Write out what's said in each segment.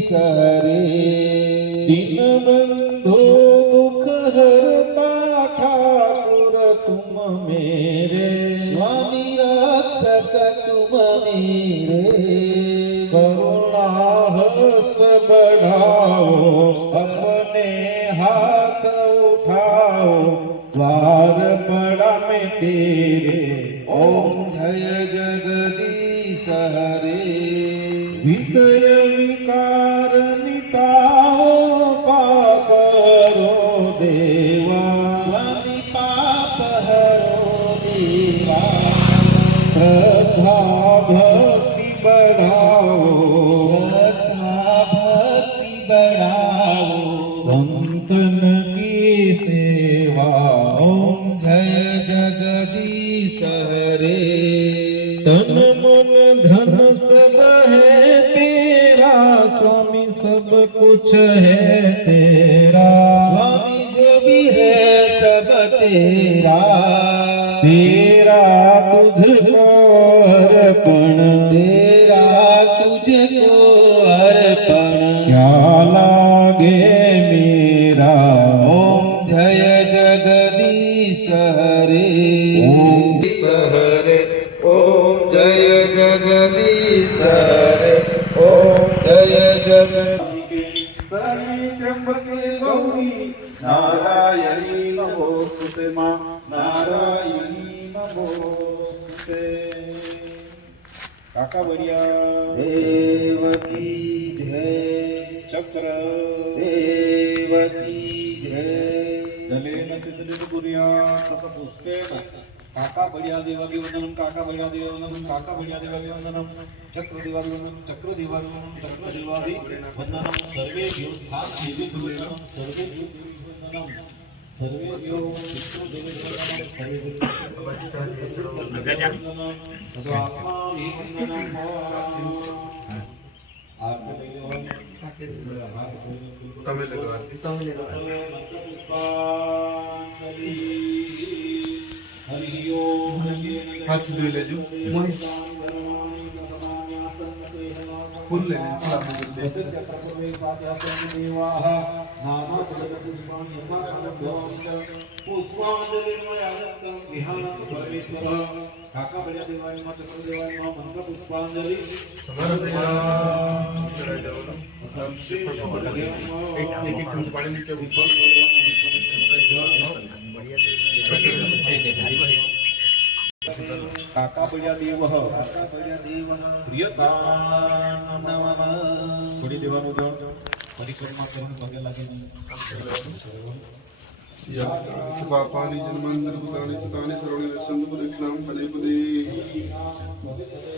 सहरे दीनबंधो दुख हरता ठाकुर तुम मेरे स्वामी रक्षक तुम मेरे करुणा हस्त बढ़ाओ अपने हाथ उठाओ द्वार बड़ा में तेरे ओम जय जगदीश हरे विषय विकार मिटाओ पाप हरो देवा स्वामी पाप हरो देवा श्रद्धा भक्ति बढ़ाओ श्रद्धा भक्ति बढ़ाओ संतन की सेवा ओम जय जगदीश हरे तन मन धन सब है तेरा स्वामी सब कुछ है तेरा स्वामी जो भी है सब तेरा तेरा तुझको अर्पण तेरा तुझको अर्पण क्या लागे मेरा ओम जय जगदीश हरे ओम हरे ओम जय जगदीश हरे ओम जय जगदीश त्र्यंबके गौरी नारायणी नमोस्तुते मां नारायणी नमोस्तुते काका बढ़िया देवकी जय चक्र देवकी जय जलेन चितलित गुरिया तस पुष्पेन काका बढ़िया देवागी वंदनम काका बढ़िया देवावंदनम काका बढ़िया देवागी वंदनम चक्र देवागी वंदनम चक्र देवागी वंदनम चक्र देवागी वंदनम सर्वे यो स्थान देवी वंदनम सर्वे यो वंदनम सर्वे यो चित्र देवी वंदनम सर्वे यो आत्मा वंदनम आपके हाथ धो लेजो फुल ले काका बढ़िया देवाय मां चक्र देवाय मां मंत्र पुष्पांजलि एक चम्मच पानी नीचे ऊपर काका बढ़िया देव प्रियता थोड़ी देवानु जाओ परिक्रमा करने पगे लागे पापानि जन्मांतर भूतानि सुतानि सर्वाणि रक्षन्तु दक्षिणां पदे पदे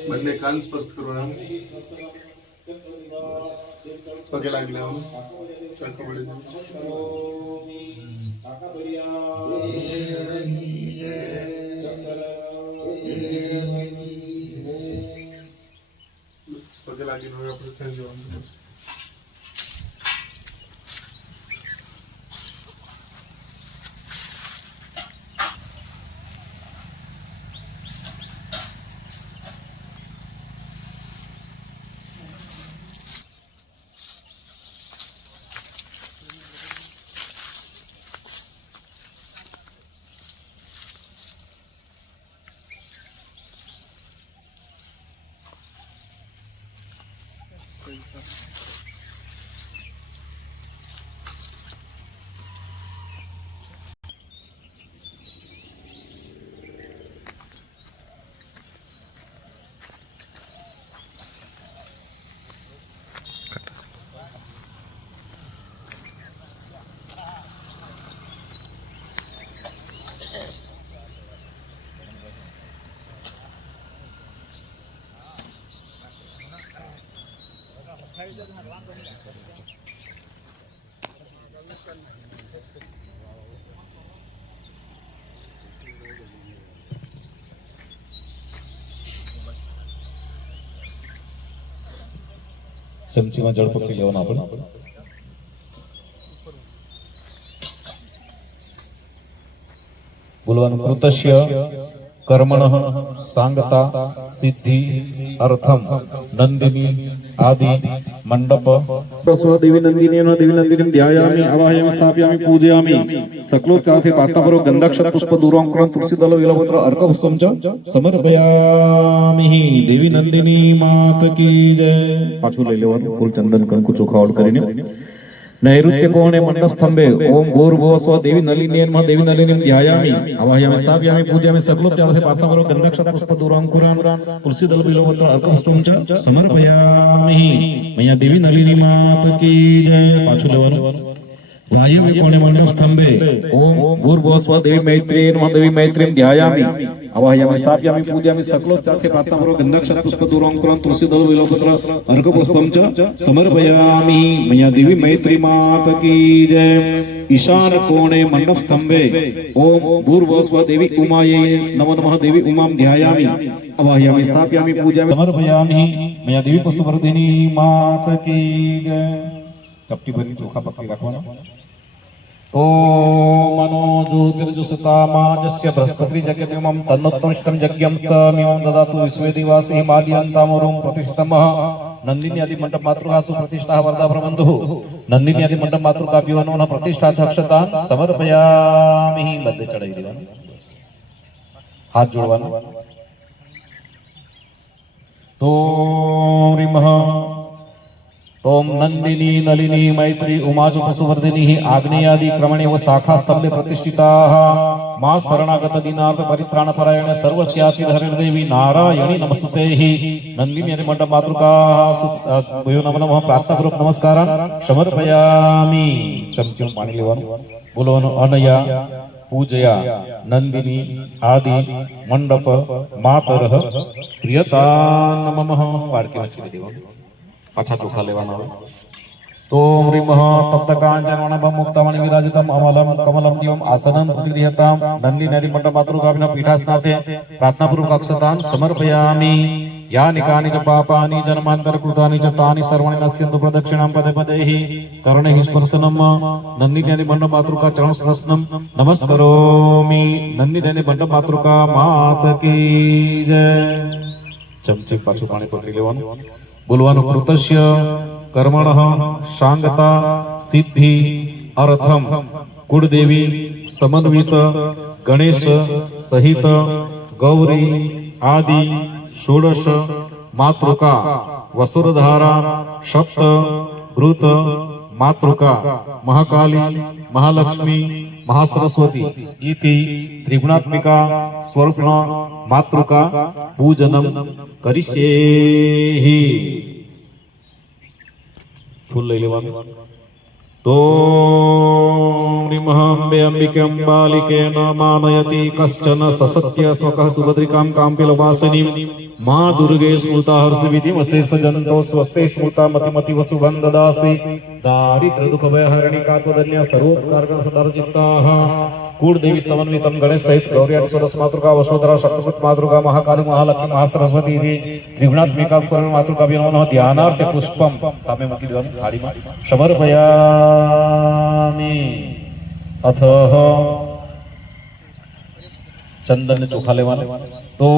બંને કાન સ્પર્શ કરવાના પગે લાગી લેવાનું ચાકુ વડે પગે લાગીને હવે આપણે થઈ જવાનું ચમચીમાં જળ પકડી લેવાનું આપણે બોલવાનું કૃતસ્ય કર્મણઃ સાંગતા સિદ્ધિ અર્થમ નંદિની આદિ મંડપ સ્વદેવી નંદિની દેવી નંદિની ધ્યાયામિ આવાહયામિ સ્થાપયામિ પૂજયામિ સકલોપચારથી પાત્રપરો ગંધાક્ષર પુષ્પ દૂરોંકરણ તુલસી દલ વિલપત્ર અર્ક પુષ્પમ ચ સમર્પયામિ દેવી નંદિની માત કી જય. પાછું લઈ લેવાનું ફૂલ ચંદન કંકુ ચોખાવટ કરીને. નૈઋત્ય કોણે મંડપ સ્તંભે ઓમ ભૂર્ભુવઃ સ્વ દેવી નલિની નમઃ દેવી નલિની ધ્યાયામિ આવાહયામિ સ્થાપયામિ પૂજયામિ સકલોપચારથી પાત્રપરો ગંધાક્ષર પુષ્પ દૂરોંકરણ તુલસી દલ વિલપત્ર અર્ક પુષ્પમ ચ સમર્પયામિ મૈયા દેવી નલિની માત કી જય. પાછું લેવાનું. વાયવ્ય કોણે મંડપ સ્તંભે ઓમ ભૂર્ભુવઃ સ્વ દેવી મૈત્રી નમઃ દેવી મૈત્રીમ ધ્યાયામિ આવાહયામિ સ્થાપયામિ પૂજયામિ સકલોપચારથી પાત્રપરો ગંધાક્ષર પુષ્પ દૂરોંકરણ તુલસી દલ વિલપત્ર અર્ક પુષ્પમ ચ સમર્પયામિ મૈયા દેવી મૈત્રી માત કી જય. ઈશાન કોણે મંડપ સ્તંભે ઓમ ભૂર્ભુવઃ સ્વ દેવી ઉમાયે નમઃ નમઃ દેવી ઉમામ ધ્યાયામિ આવાહયામિ સ્થાપયામિ પૂજયામિ સમર્પયામિ મૈયા દેવી પશુવર્ધિની માત કી જય. ચપટી ભરી ચોખા પકડી રાખવાના. ઓમ મનો જ્યોતિર્જુસતામાજસ્ય બૃહસ્પતિ જગ્યમ્યમ તન્નોત્તમષ્ટમ જગ્યમ સમ્યમ દદાતુ વિશ્વે દિવાસી હિમાલયંતામોરમ પ્રતિષ્ઠિતમઃ નંદિની આદિ મંડપ માતૃકાસુ પ્રતિષ્ઠા વરદા પ્રબંધુ નંદિની આદિ મંડપ માતૃકાભ્યો નમઃ પ્રતિષ્ઠા અક્ષતાન સમર્પયામિ. બધે ચડાવી દેવાનું. હાથ જોડવાનો. તો રીમઃ ओम नंदिनी नलिनी मैत्री उमाचु पशुवर्धिनी आग्नेयादि क्रमणे व शाखा स्तंभे प्रतिष्ठिताः मां शरणागत दीनार्थ परित्राण परायण सर्वस्याति हरिदेवी नारायणी नमस्तुते नंदिनी आदि मंडप मातृका भयो नमः नमः प्रार्थनापूर्वक नमस्कारान् समर्पयामि. चमचम पाणी लेવાનું બોલવાનું. અનયા પૂજયા નંદિની આદિ મંડપ માતરઃ પ્રિયતા નમઃ. વાડકીમાં છોડી દેવાનું. પાછા ચોખા લેવાના હોય. તો રીમઃ તપ્ત કાંચન મુક્તમણિ વિરાજિતમ અમલમ કમલમ દિવમ આસનમ પ્રતિગૃહ્યતામ નંદિની આદિ મંડપ માતૃકાભિનઃ પીઠાસનાથે પ્રાર્થનાપૂર્વક અક્ષતાન સમર્પયામિ. યાનિ કાનિ ચ પાપાનિ જન્માંતર કૃતાનિ ચ તાનિ સર્વાણિ નશ્યન્તુ પ્રદક્ષિણાં પદે પદેહિ કર્ણૈઃ સ્પર્શનમ નંદિની આદિ મંડપ માતૃકા ચરણ સ્પર્શનમ નમસ્કરોમિ. નંદિની આદિ મંડપ માતૃકા માત કી જય. ચમચી પાછું પાણી પકડી લેવાનું. બોલવાનું. કૃતસ્ય કર્મણઃ સાંગતા સિદ્ધિ અર્થમ કુળદેવી સમન્વિત ગણેશ સહિત ગૌરી આદિ ષોડશ માતૃકા વસુરધારા સપ્ત વૃત માતૃકા મહાકાલી મહાલક્ષ્મી મહાસરસ્વતી ઇતિ ત્રિગુણાત્મિકા સ્વરૂપણ માતૃકા પૂજનમ કરિષ્યેહિ. ફૂલ લઈ લેવાનું. તો અંબે અંબિકે અંબાલિકે ન માનયતિ કશ્ચન સસત્ય સ્વકઃ સુભદ્રિકામ કાંપિલવાસિનીમ મા દુર્ગે સ્મૃતા હર્ષવિધિ મસ્તે સજંતો સ્વસ્તે સ્મૃતા મતિમતિ વસુભં દદાસી દારિદ્ર દુઃખ ભય હરણી કાત્વદન્ય સર્વોપકારક સદાર્ચિતાઃ કુળદેવી સમન્વિતમ ગણેશ સહિત ગૌરી સરસ માતૃકા વસોધરા સપ્તપુત માતૃકા મહાકાલી મહાલક્ષ્મી મહાસરસ્વતી ત્રિગુણાત્મિકા સ્વરૂપ માતૃકા વિનોનો ધ્યાનાર્થ પુષ્પમ સામે મૂકી દેવાનું થાળીમાં. સમર્પયામિ. અથ ચંદન ચોખા લેવાના. તો